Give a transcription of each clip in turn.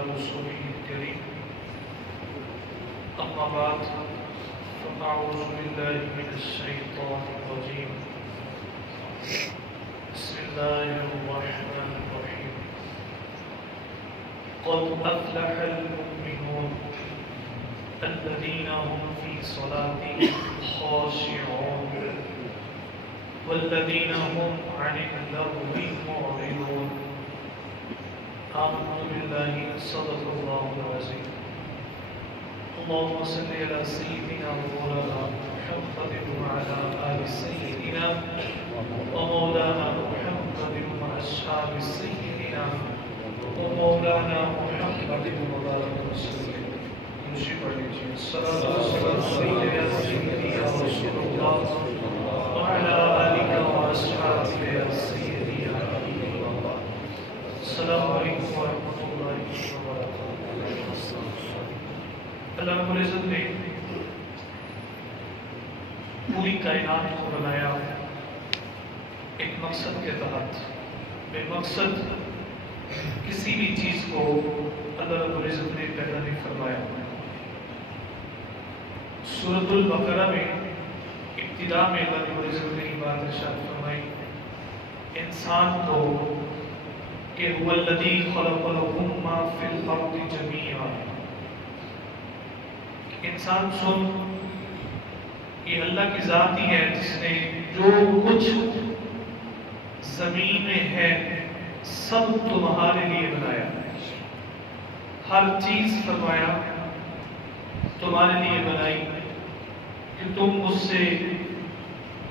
رسوله الكريم أما بعد فأعوذ بالله من الشيطان الرجيم بسم الله الرحمن الرحيم قد أفلح المؤمنون الذين هم في صلاتهم خاشعون والذين هم عن اللغو معرضون آمنت بالله صدق الله العظيم اللهم صل على سيدنا ومولانا محمد وعلى آل سيدنا ومولانا محمد وأصحاب سيدنا ومولانا محمد وبارك وسلم الصلاة والسلام على سيدنا يا رسول الله وعلى آلك وأصحابك يا سيدي يا حبيب الله. السلام علیکم ورحمۃ اللہ وبرکاتہ. اللہ رب العزت نے پوری کائنات کو بنایا ایک مقصد کے تحت. بے مقصد کسی بھی چیز کو اللہ رب العزت نے پیدا نہیں فرمایا. سورۃ البقرہ میں ابتدا میں اللہ رب العزت نے یہ بات ارشاد فرمائی انسان کو کہ هو الذی خلق لکم ما فی الارض جمیعا. انسان سن یہ اللہ کی ذات ہی ہے جس نے جو کچھ زمین میں ہے سب تمہارے لیے بنایا. ہر چیز فرمایا تمہارے لیے بنائی کہ تم اس سے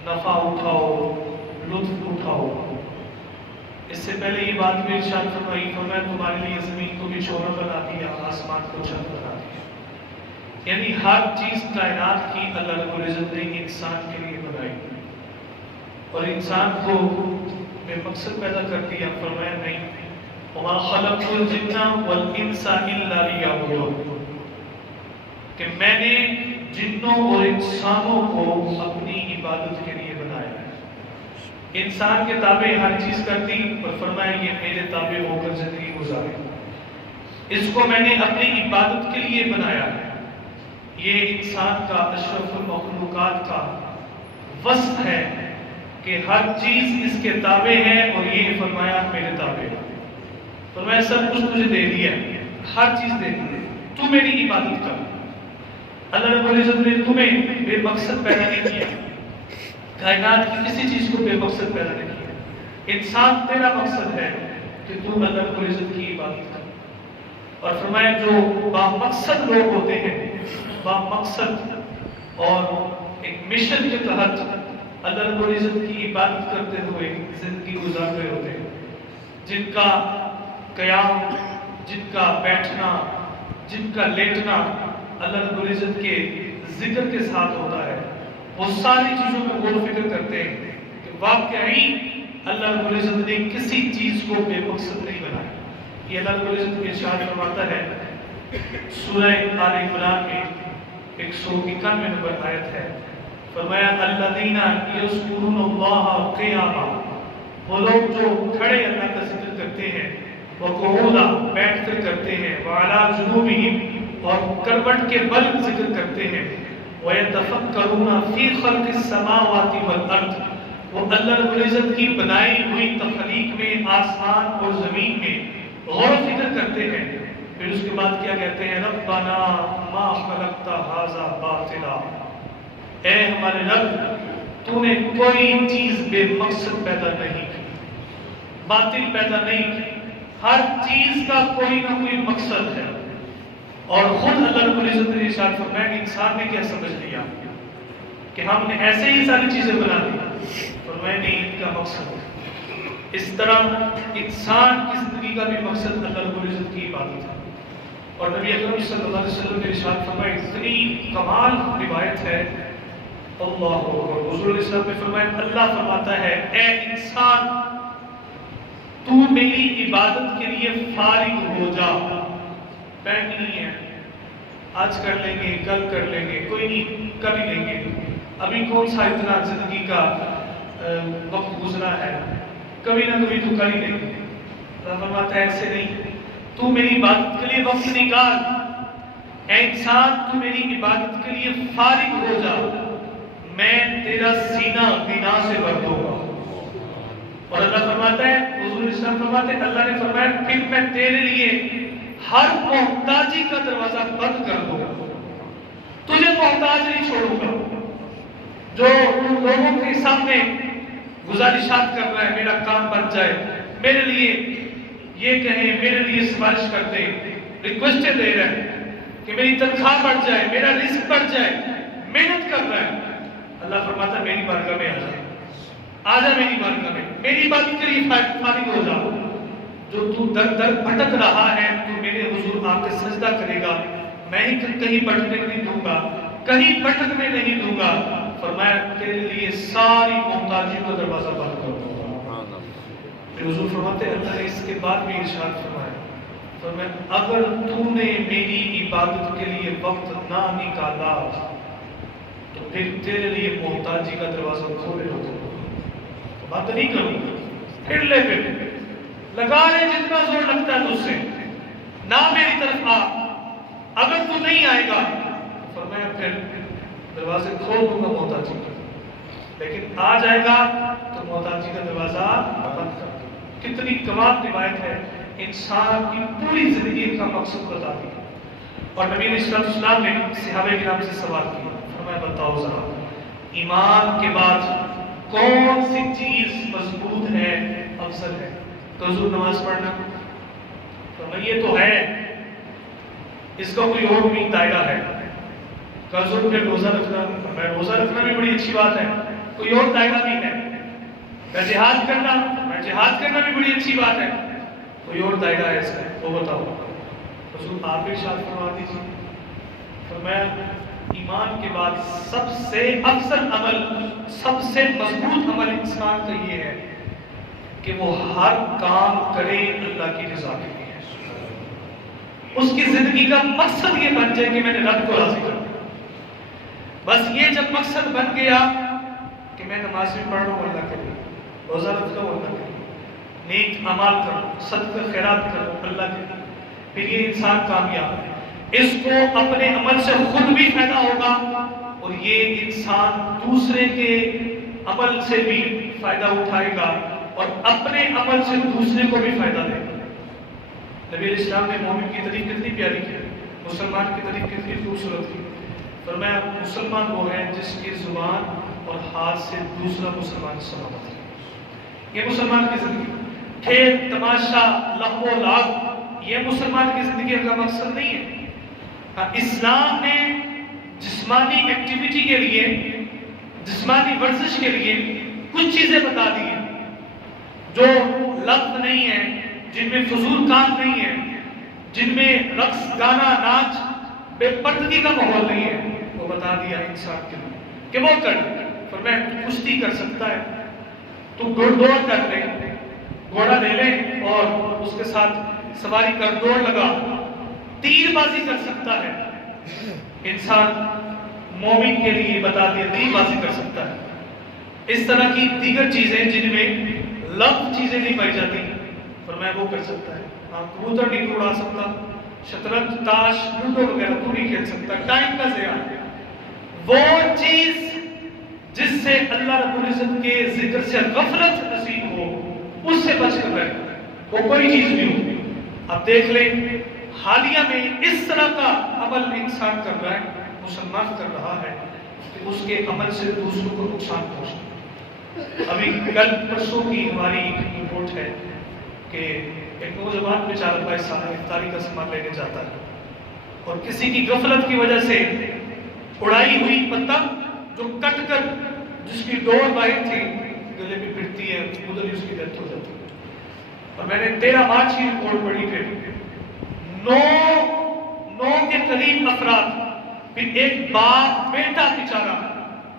نفع اٹھاؤ لطف اٹھاؤ. اس سے پہلے یہ بات بھی ارشاد فرمائی فرمایا تمہارے لیے زمین کو بھی شعبہ بنا دیا آسمان کو چھت بنا دیا. یعنی ہر چیز کائنات کی اللہ رب العزت نے انسان کے لیے بنائی اور انسان کو بے مقصد پیدا کر دیا. فرمایا نہیں وما خلقت الجن والانس الا لیعبدون کہ میں نے جنوں اور انسانوں کو اپنی عبادت کے لیے بنایا ہے. انسان کے تابع ہر چیز کرتی اور فرمایا یہ میرے تابع ہو کر زندگی گزارے. اس کو میں نے اپنی عبادت کے لیے بنایا ہے. یہ انسان کا اشرف المخلوقات کا وصف ہے کہ ہر چیز اس کے تابع ہے اور یہ فرمایا میرے تابع ہے. فرمایا سب کچھ تجھے دے دیا ہر چیز دے دی تو میری عبادت کر. اللہ رب العزت نے تمہیں بے مقصد پیدا نہیں کیا. کائنات کی کسی چیز کو بے مقصد پیدا نہیں کیا. انسان تیرا مقصد ہے کہ تو اللہ رب العزت کی عبادت کر. اور فرمایا جو با مقصد لوگ ہوتے ہیں با مقصد اور ایک مشن کے تحت اللہ رب العزت کی عبادت کرتے ہوئے زندگی گزار رہے ہوتے ہیں جن کا قیام جن کا بیٹھنا جن کا لیٹنا اللہ رب العزت کے ذکر کے ساتھ ہوتا ہے وہ ساری چیزوں میں غور و فکر کرتے ہیں کہ واقعی اللہ رب العزت نے کسی چیز کو بے مقصد نہیں بنایا. یہ اللہ رب العزت کے ارشاد فرماتا ہے سورہ آل عمران میں 191 نمبر آیت ہے. فرمایا الذین یذکرون اللہ قیاما وہ لوگ جو کھڑے اللہ کا ذکر کرتے ہیں وقعودا بیٹھ کر کرتے ہیں وعلی جنوبہم اور کروٹ کے بل ذکر کرتے ہیں وَيَتَفَكَّرُونَ فِي خَلْقِ السَّمَاوَاتِ وَالْأَرْضِ وہ اللہ رب العزت کی بنائی ہوئی تخلیق میں آسمان اور زمین میں غور و فکر کرتے ہیں. پھر اس کے بعد کیا کہتے ہیں ربنا ما خلقت ھذا باطلا اے ہمارے رب تو نے کوئی چیز بے مقصد پیدا نہیں کی باطل پیدا نہیں کی. ہر چیز کا کوئی نہ کوئی مقصد ہے. اور خود اللہ رب العزت نے ارشاد فرمایا کہ انسان نے کیا سمجھ لیا کہ ہم نے ایسے ہی ساری چیزیں بنا دی. فرمایا نہیں ان کا مقصد ہے. اس طرح انسان کی زندگی کا بھی مقصد اللہ رب العزت کی عبادت ہے. اور نبی اکرم صلی اللہ علیہ وسلم نے ارشاد فرمایا اتنی کمال روایت ہے اللہ اکبر. حضور علیہ السلام نے فرمایا اللہ فرماتا ہے اے انسان تو میری عبادت کے لیے فارغ ہو جا. ٹائم نہیں ہے آج کر لیں گے کل کر لیں گے کوئی نہیں کل ہی لیں گے. ابھی کون سا اتنا زندگی کا وقت گزرا ہے کبھی نہ کبھی تو کر ہی لیں گے. فرماتا ہے ایسے نہیں تو میری عبادت کے لیے وقت نکال، اے انسان تو میری عبادت کے لیے فارغ ہو جا، میں تیرا سینہ غنا سے بھر دوں گا۔ اور اللہ فرماتا ہے، حضور اسلام فرماتے ہیں، اللہ نے فرمایا پھر میں تیرے لیے ہر محتاجی کا دروازہ بند کر دوں گا، تجھے محتاج نہیں چھوڑوں گا۔ جو لوگوں کے سامنے گزارشات کر رہا ہے میرا کام بن جائے، میرے لیے یہ کہیں، میرے لیے سفارش کرتے، ریکویسٹیں دے رہے ہیں کہ میری تنخواہ بڑھ جائے، میرا رزق بڑھ جائے، محنت کر رہا ہے، اللہ فرماتا ہے میری بارگاہ میں آ جا میری بارگاہ میں، میری بات کے لیے فارغ ہو جا۔ جو تو در در بھٹک رہا ہے تو میرے حضور آ کے سجدہ کرے گا، میں ہی کہیں بھٹکنے نہیں دوں گا، کہیں بھٹکنے نہیں دوں گا۔ فرمایا تیرے لیے ساری محتاجی کا دروازہ بند کر دوں گا۔ پھر حضور فرماتے ہیں اللہ نے اس کے بعد بھی ارشاد فرمایا، فرمایا اگر تو نے میری عبادت کے لیے وقت نہ نکالا تو پھر تیرے لیے محتاجی کا دروازہ کھولے ہو، بات نہیں کروں گا، پھر لے پھر لگا لے جتنا زور لگتا ہے تجھ سے، نہ میری طرف آ، اگر تو نہیں آئے گا فرمایا پھر دروازے کھول دوں گا محتاجی کا، لیکن آ جائے گا تو محتاجی کا دروازہ بند کر دوں۔ کتنی کمال روایت ہے، انسان کی پوری زندگی کا مقصد بتا دیا۔ اور نبی علیہ السلام نے صحابہ کرام سے سوال کیا، فرمایا بتاؤ ذرا ایمان کے بعد کون سی چیز مضبوط ہے، افضل ہے؟ تو حضور نماز پڑھنا، فرمایا یہ تو ہے، اس کا کوئی اور بھی دائرہ ہے۔ حضور پھر روزہ رکھنا، میں روزہ رکھنا بھی بڑی اچھی بات ہے، کوئی اور دائرہ بھی ہے۔ میں جہاد کرنا، میں جہاد کرنا بھی بڑی اچھی بات ہے، کوئی اور دائرہ ہے اس کا، وہ بتاؤ۔ حضور آپ ارشاد فرما دیجیے، فرمایا ایمان کے بعد سب سے افضل عمل، سب سے مضبوط عمل انسان کا یہ ہے کہ وہ ہر کام کرے اللہ کی رضا کے لیے، اس کی زندگی کا مقصد یہ بن جائے کہ میں نے رب کو راضی کرنا۔ بس یہ جب مقصد بن گیا کہ میں نماز بھی پڑھ رہا ہوں اللہ کے لیے، روزہ رکھ رہا ہوں اللہ کے لیے، نیک اعمال کروں، صدقہ خیرات کروں اللہ کے لیے، پھر یہ انسان کامیاب ہے۔ اس کو اپنے عمل سے خود بھی فائدہ ہوگا اور یہ انسان دوسرے کے عمل سے بھی فائدہ اٹھائے گا اور اپنے عمل سے دوسرے کو بھی فائدہ دے گا۔ نبی علیہ السلام نے مومن کی تعریف کتنی پیاری کی، مسلمان کی تعریف کتنی خوبصورت کی۔ فرمایا مسلمان وہ ہے جس کی زبان اور ہاتھ سے دوسرا مسلمان سلامت ہے۔ یہ مسلمان کی زندگی، کھیل تماشا لہو و لعب یہ مسلمان کی زندگی کا مقصد نہیں ہے۔ اسلام نے جسمانی ایکٹیویٹی کے لیے، جسمانی ورزش کے لیے کچھ چیزیں بتا دی ہیں جو لغو نہیں ہے، جن میں فضول کام نہیں ہے، جن میں رقص گانا ناچ بے پردگی کا ماحول نہیں ہے، وہ بتا دیا انسان کے لیے کہ وہ کر، فرمایا تو کشتی کر سکتا ہے، تو گھڑ دوڑ کر لے، گھوڑا لے لے اور اس کے ساتھ سواری کر، دوڑ لگا، تیر بازی کر سکتا ہے انسان، مومن کے لیے بتا دیا تیر بازی کر سکتا ہے۔ اس طرح کی دیگر چیزیں جن میں لغو چیزیں نہیں پائی جاتی، فرمایا وہ کر سکتا ہے۔ آپ کبوتر نہیں اڑا سکتا، شطرنج تاش لوڈو وغیرہ تو نہیں کھیل سکتا، ٹائم کا ضیاع ہے۔ وہ چیز جس سے اللہ رب العزت کے ذکر سے غفلت نصیب ہو، اس سے بچ کر رہے، وہ کوئی چیز بھی ہو۔ اب دیکھ لیں حالیہ میں اس طرح کا عمل انسان کر رہا ہے، مسلمان کر رہا ہے کہ اس کے عمل سے دوسروں کو نقصان پہنچتا ہے۔ ابھی کل پرسوں کی ہماری ایک رپورٹ ہے کہ ایک نوجوان بیچارہ پیسہ افطاری کا سامان لینے جاتا ہے اور کسی کی غفلت کی وجہ سے اڑائی ہوئی پتنگ جو کٹ کر جس کی ڈور باہر تھی گلے میں پھرتی ہے، ادھر ہی اس کی ڈیتھ ہو جاتی ہے۔ اور میں نے 13 مارچ کی رپورٹ پڑھی، پھر 9 کے قریب افراد، پھر ایک باپ بیٹا بیچارہ،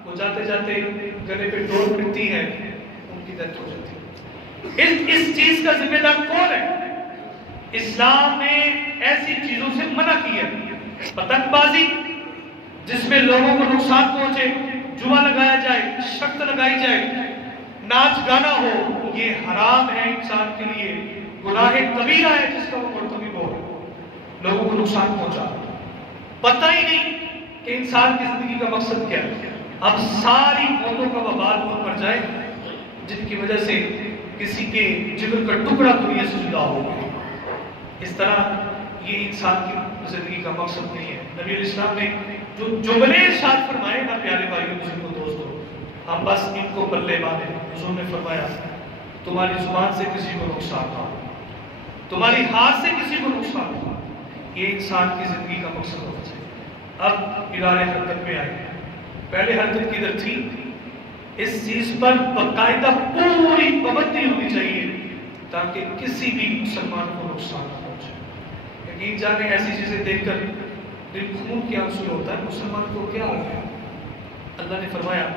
وہ جاتے جاتے گلے پہ ڈور پھرتی ہے، ان کی ڈیتھ ہو جاتی ہے۔ اس چیز کا ذمہ دار کون ہے؟ اسلام نے ایسی چیزوں سے منع کی ہے۔ پتنگ بازی جس میں لوگوں کو نقصان پہنچے، جوا لگایا جائے، شرط لگائی جائے، ناچ گانا ہو، یہ حرام ہے انسان کے لیے، گناہ کبیرہ ہے جس کا وہ مرتکب ہو۔ لوگوں کو نقصان پہنچا رہا ہے، پتہ ہی نہیں کہ انسان کی زندگی کا مقصد کیا ہے۔ اب ساری موتوں کا وبال ان پر جائے جن کی وجہ سے کسی کے جگر کا ٹکڑا دنیا سے جدا ہو گیا۔ اس طرح یہ انسان کی زندگی کا مقصد نہیں ہے۔ نبی علیہ السلام نے جو جملے ارشاد فرمائے نا پیارے بھائیوں بزرگوں دوستوں، ہم بس ان کو پلے باندھیں۔ حضور نے فرمایا تمہاری زبان سے کسی کو نقصان نہ ہو، تمہاری ہاتھ سے کسی کو نقصان نہ ہو، یہ انسان کی زندگی کا مقصد ہونا چاہیے۔ اب ادارے حرکت میں آئے، پہلے حرکت کدھر تھی؟ اس چیز پر باقاعدہ پوری پابندی ہونی چاہیے تاکہ کسی بھی مسلمان کو نقصان نہ پہنچے۔ یقین جانے ایسی چیزیں دیکھ کر دل خون کے آنسو ہوتا ہے، مسلمان کو کیا ہو گیا؟ اللہ نے فرمایا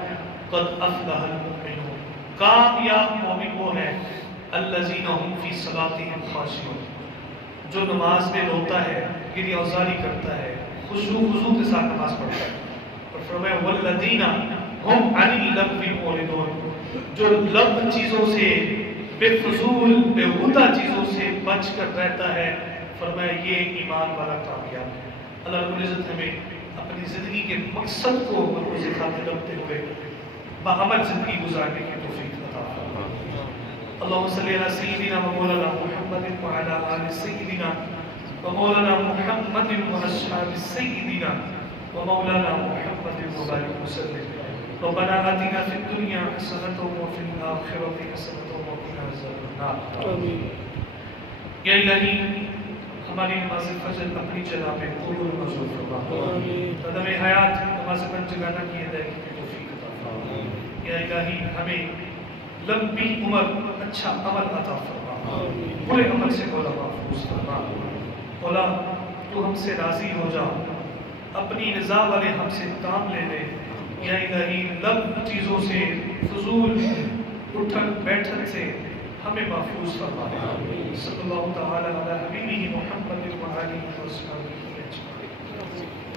قد افلح المؤمنون، کامیاب مومن وہ ہے الذین هم فی صلاتهم خاشعون، جو نماز میں روتا ہے، گریہ اوزاری کرتا ہے، خضوع کے ساتھ نماز پڑھتا ہے۔ اور فرمایا والذین هم عن اللغو معرضون، جو لغو چیزوں سے، بے فضول بیہودہ چیزوں سے بچ کر رہتا ہے، فرمایا یہ ایمان والا کامیاب ہے۔ اللہ رب العزت ہمیں اپنی زندگی کے مقصد کو ملحوظ خاطر رکھتے ہوئے بعمل زندگی گزارنے کی توفیق عطا فرمائے۔ اللہم صلی علی سیدنا و مولانا محمد وعلی آل سیدنا و مولانا محمد و اصحاب سیدنا و مولانا محمد وبارک وسلم۔ ربنا آتنا فی الدنیا حسنۃ وفی الآخرۃ حسنۃ وقنا عذاب النار۔ آمین۔ یا الہی ہماری نماز فجر اپنی جگہ پہ قبول و منظور فرما، قدم حیات نماز پنجگانہ کی ادائیگی کی توفیق عطا فرما۔ یا الہی ہمیں لمبی عمر، اچھا عمل عطا فرما، برے عمل سے مولا محفوظ فرما۔ مولا تو ہم سے راضی ہو جا، اپنی رضا والے ہم سے کام لے لے۔ یا الہی لب چیزوں سے، فضول اٹھن بیٹھن سے ہمیں محفوظ فرما۔ صلی اللہ تعالی علی حبیبہ محمد و آلہ وصحبہ اجمعین۔